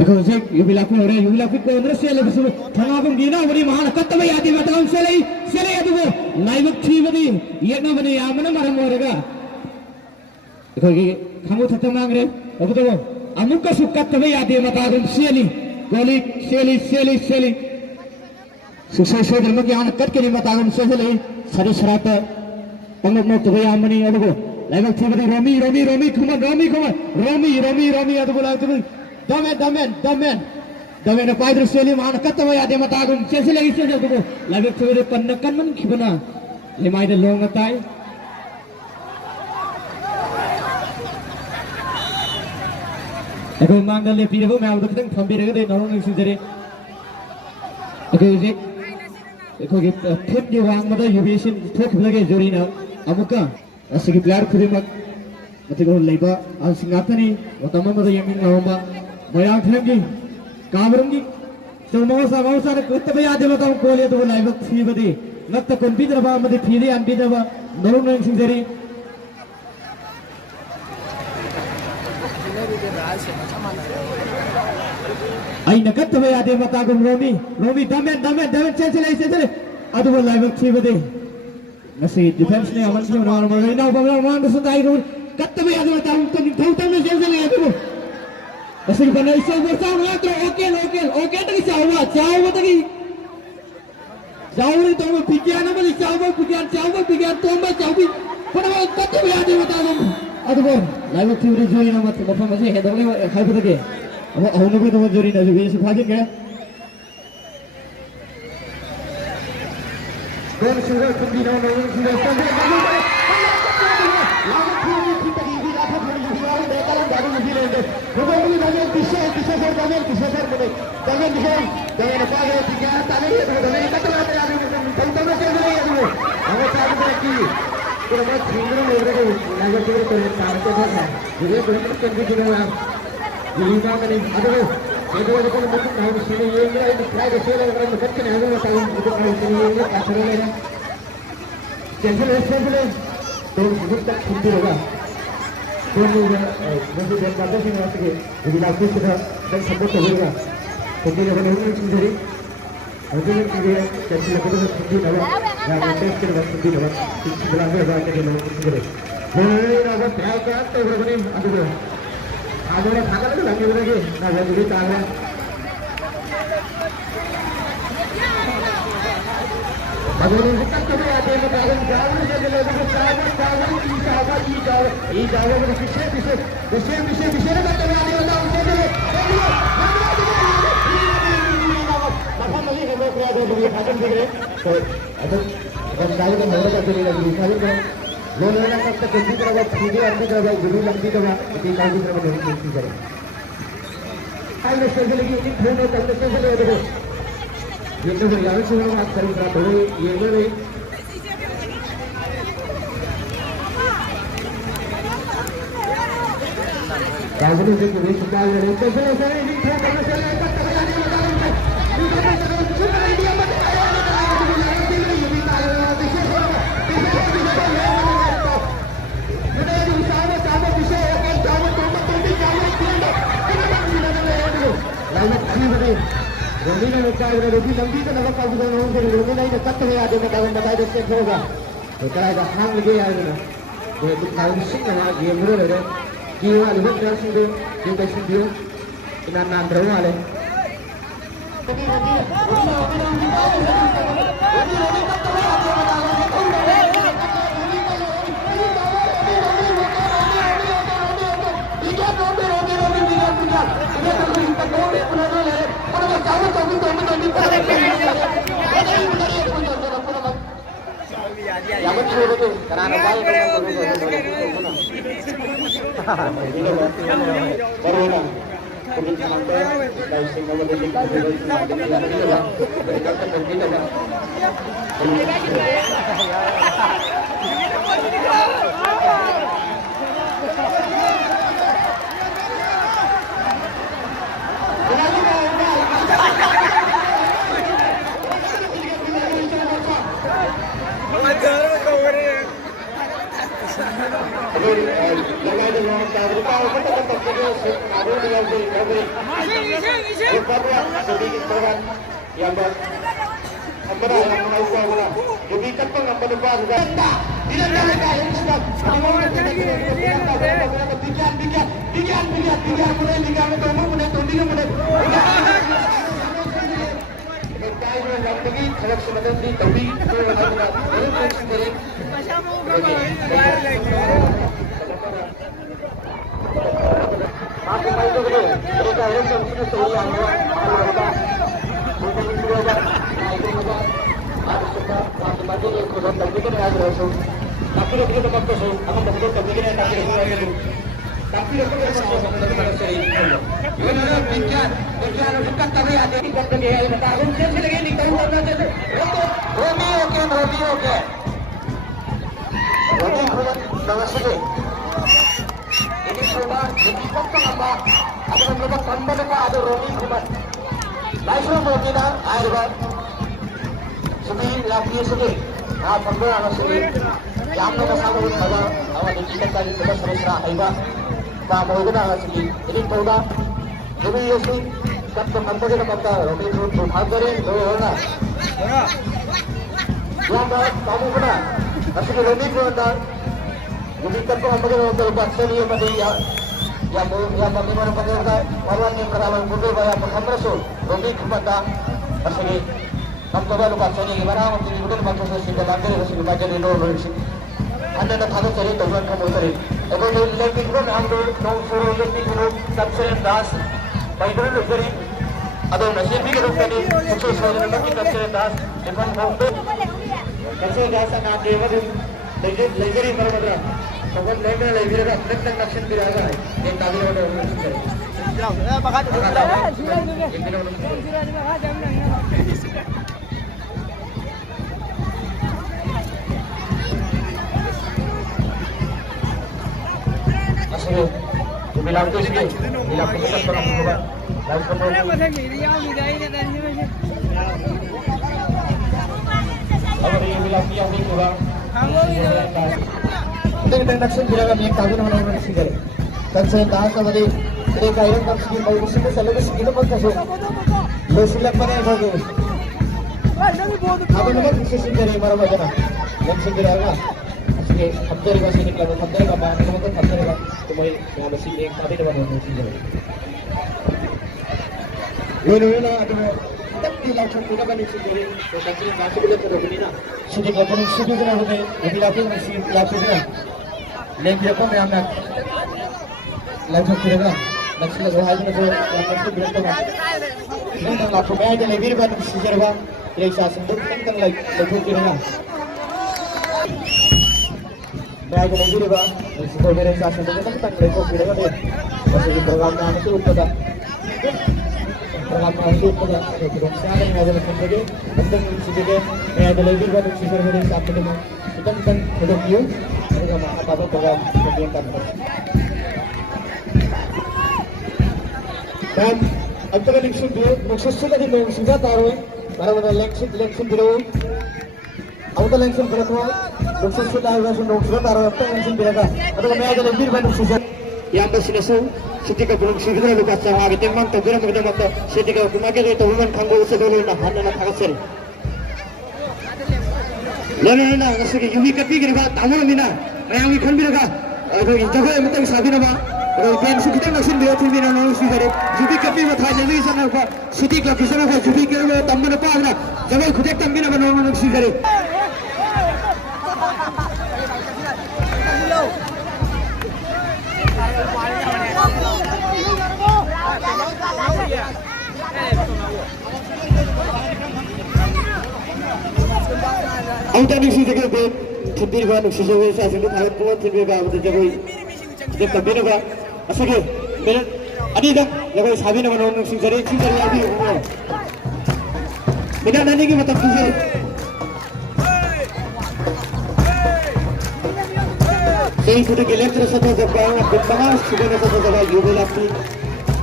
Because you will have to understand the Tanabina, when you have a cut away at the Matan Sally, Sally at the work, live up Tivadi, yet nobody Amana Maramoraga. Because he come out at the Mangre, over the world. Amuka should cut away at the Matan Sally, Goli, Sally. So, the Makiana Katki Matan Sally, Sadisrata, Amuka Amani, over. Live up Tivadi, Romy, come on, Romy, at the world. Damen na Padre Selim ana katawaya de matagum sesile ise de ko lagi thore pannakan man khibana lemai de long atai eko mangal le pire bo ma ud tang thambi re de norong ning sujare eko ge thep de wang ma da yubishin thok lage jorina amuka asigi player khurimak matigo leiba an singatani watama ma da yamin ngawamba Mayang Thangi, Kamarungi, so Mosa Kutaya Devata Kolia to live of Fibadi, not the computer about the Pili and Bidava, no name Singeri. I Nakatawaya Devatagum Romy, Damen, Chelsea, other live of Fibadi. Nasi defense name, I want you now, but I want to say, cut the way out of town. Asal bana isa bersama atro okay tadi sawa tadi sawa itu mau pikiran apa ni sawa pikiran tomba sawi pada kata biar dia tahu aduh bor lalu tiuri juri nama tu bapa masih hebat ni hai betul ke apa awak nak tu juri nak juri sebagai ke bor sudah pergi nama sudah sampai lalu tiuri kita di dapat menjadi bekalan baru menjadi Bukan Daniel Kisah Daniel apa ya tiga tadi Daniel kata ada tentang apa yang ada awak tahu lagi kalau mau tinggal mereka naga tinggal terus sampai mana jadi berapa kali kita jadi mana ni ada saya ada kalau mungkin tahu sini ini try the sale orang dekat kan ada tahu itu kalau sini ini asal ni jadi तो बहुत तक सुनती होगा तो मुझे जब बात है ना कि यदि आपको सुना तब सपोर्ट होगा तो ये लोग नहीं सुनते अगर ये चीजें कैसे लगते हैं सुनती होगा या इंटरेस्ट के बाद सुनती होगा कुछ बुलाते हैं बात के लोग सुनते हैं मैं ना अगर क्या क्या तो वो नहीं आज वाला खाना लगे लगे लगे ना वो भी ताज़ा अगर ये तक तो आते हैं तो जाओ ये लोग को जाओ ये जाओ में विषय ना करते आने वाला उनके लिए बाबा मली हम लोग क्या बोल रहे हैं खाजन देख रहे तो अब जाओ तो मेरे का चलेगा जी खाजन को लोन लेना तक तो किसी तरह का सीधे अंदर तरह जरूर लंबी तरह इतनी काफी तरह नहीं कोशिश करें आई में स्पेशली कि एक फोन होता है स्पेशली देखो ये तो यार से हम बात करें बात हो ये ले कागजों से कोई शिकायत नहीं तो चलो सर ये ठीक है चलो एक बार तक जाने लगा इंडिया में ये भी ताला विषय Romina no cae, Romina lambita na kapag gusto nung kung Romina ay nagkatawa ya din matawag na tayo sa sentro ka. Kaya ka hang lagi ya na. Kaya tayo sing na game ro le. Kiyo ali ba kaya sing do, yung kay sing dio. Inanan raw ale.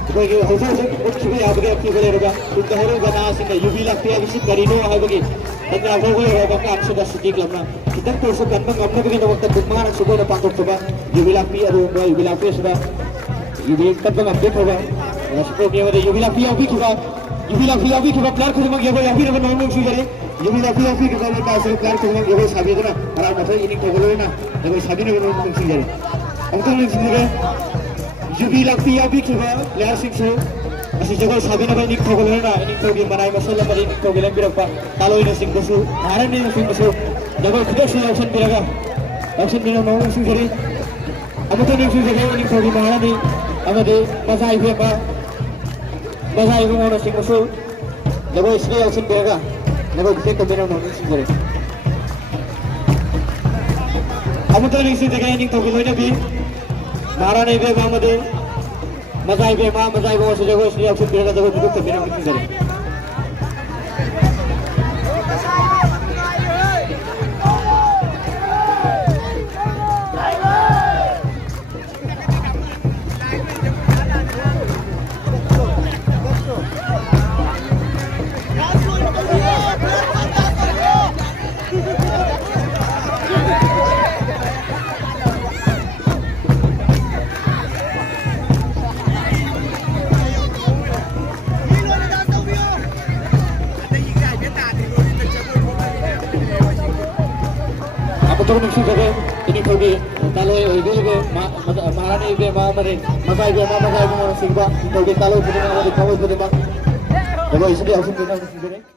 ꯑꯩꯈꯣꯏꯒꯤ ꯍꯧꯖꯤꯛ ꯍꯧꯖꯤꯛ ꯎꯠꯈꯤꯕ ꯌꯥꯕꯒꯤ ꯑꯀꯤꯕ ꯂꯩꯔꯒ ꯇꯨꯡꯗ ꯍꯧꯔꯤꯕ ꯅꯍꯥꯁꯤꯡꯅ ꯌꯨꯕꯤ ꯂꯥꯛꯄꯤ ꯍꯥꯏꯕꯁꯤ ꯀꯔꯤꯅꯣ ꯍꯥꯏꯕꯒꯤ ꯇꯟꯖꯥ ꯐꯥꯎꯕ ꯂꯩꯔꯕ ꯀꯥꯟꯁꯤꯗ ꯁꯤꯇꯤ ꯀ꯭ꯂꯕꯅ ꯈꯤꯇꯪ ꯇꯧꯔꯁꯨ ꯀꯟꯕ ꯉꯝꯅꯕꯒꯤꯗꯃꯛꯇ ꯀꯨꯟ ꯃꯉꯥꯔꯛ ꯁꯨꯕ ꯑꯣꯏꯅ ꯄꯥꯡꯊꯣꯛꯆꯕ ꯌꯨꯕꯤ ꯂꯥꯛꯄꯤ ꯑꯔꯨꯕ ꯌꯨꯕꯤ ꯂꯥꯛꯄꯤ ꯑꯁꯤꯗ ꯌꯨꯕꯤ ꯀꯟꯕ ꯉꯝꯗꯦ ꯐꯥꯎꯕ ꯁꯤꯄ꯭ꯔꯣꯒꯤ ꯑꯃꯗ ꯌꯨꯕꯤ ꯂꯥꯛꯄꯤ ꯌꯥꯎꯕꯤꯈꯤꯕ ꯄ꯭ꯂꯦꯌꯔ ꯈꯨꯗꯤꯡꯃꯛ ꯌꯥꯎꯕꯤꯔꯕ ꯅꯣꯡꯃ ꯅꯨꯡꯁꯤꯖꯔꯤ ꯌꯨꯕꯤ ꯂꯥꯛꯄꯤ ꯌꯥꯎꯕꯤꯈꯤꯕ ꯂꯩꯀꯥꯏꯁꯤꯗ ꯄ꯭ꯂꯦꯌꯔ ꯈꯨꯗꯤꯡꯃꯛ ꯌꯥꯎꯕꯤ ꯁꯥꯕꯤꯗꯨꯅ ꯍꯔꯥꯎ ꯃꯊꯣꯏ ꯏꯅꯤꯡ ꯊꯧꯒꯠꯂꯣꯏꯅ ꯌꯥꯎꯕꯤ ꯁꯥꯕꯤꯅꯕ ꯅꯣꯡꯃ ꯅꯨꯡꯁꯤꯖꯔꯤ ꯑꯃꯨꯛꯇꯪ ꯅꯤꯡꯁꯤꯡꯖꯔꯦ ꯌꯨꯕꯤ ꯂꯥꯛꯄꯤ ꯌꯥꯎꯕꯤꯈꯤꯕ ꯄ꯭ꯂꯦꯌꯔꯁꯤꯡꯁꯨ ꯑꯁꯤ ꯖꯒꯣꯏ ꯁꯥꯕꯤꯅꯕ ꯏꯅꯤꯡ ꯊꯧꯒꯠꯂꯣꯏꯅ ꯏꯅꯤꯡꯊꯧꯒꯤ ꯃꯅꯥꯏ ꯃꯁꯜ ꯑꯃꯗꯤ ꯏꯅꯤꯡꯊꯧꯒꯤ ꯂꯦꯡꯕꯤꯔꯛꯄ ꯇꯥꯂꯣꯏꯅꯆꯤꯡꯕꯁꯨ ꯃꯍꯥꯔꯥꯅꯤꯅꯆꯤꯡꯕꯁꯨ ꯖꯒꯣꯏ ꯈꯨꯗꯛꯁꯨ ꯌꯥꯎꯁꯟꯕꯤꯔꯒ ꯅꯣꯡꯃ ꯅꯤꯡꯁꯤꯡꯖꯔꯤ ꯑꯃꯨꯛꯇꯪ ꯅꯤꯡꯁꯤꯡꯖꯔꯤ 이닝ꯊꯧꯒꯤ ꯃꯍꯥꯔꯥꯅꯤ ꯑꯃꯗꯤ ꯃꯆꯥ ꯏꯕꯦꯝꯃ ꯃꯆꯥ 이ꯕꯨꯡꯉꯣꯅꯆꯤꯡꯕꯁꯨ ꯖꯒꯣꯏꯁꯤꯗ ꯌꯥꯎꯁꯟꯕꯤꯔꯒ ꯖꯒꯣꯏ ꯈꯨꯗꯛ ꯇꯧꯕꯤꯅꯕ ꯅꯣꯡꯃ ꯅꯤꯡꯁꯤꯡꯖꯔꯤ ꯑꯃꯨꯛꯇꯪ ꯅꯤꯡꯁꯤꯡꯖꯔꯤ 이닝ꯊꯧꯒꯤ ꯂꯣꯏꯅꯕꯤ ꯃꯍꯥꯔꯥꯅꯤ 이베ꯝꯃ ꯑꯃꯗꯤ मजा इबुंगो जगह यावसनबीरगा जगह खुदक तौबीनबा निंसिंजारि Betul nih sih ini tadi kalau itu Maharani ibeemma amadi masa ibeemma singba tadi kalau punya di kawai punya bang, kalau istri aku punya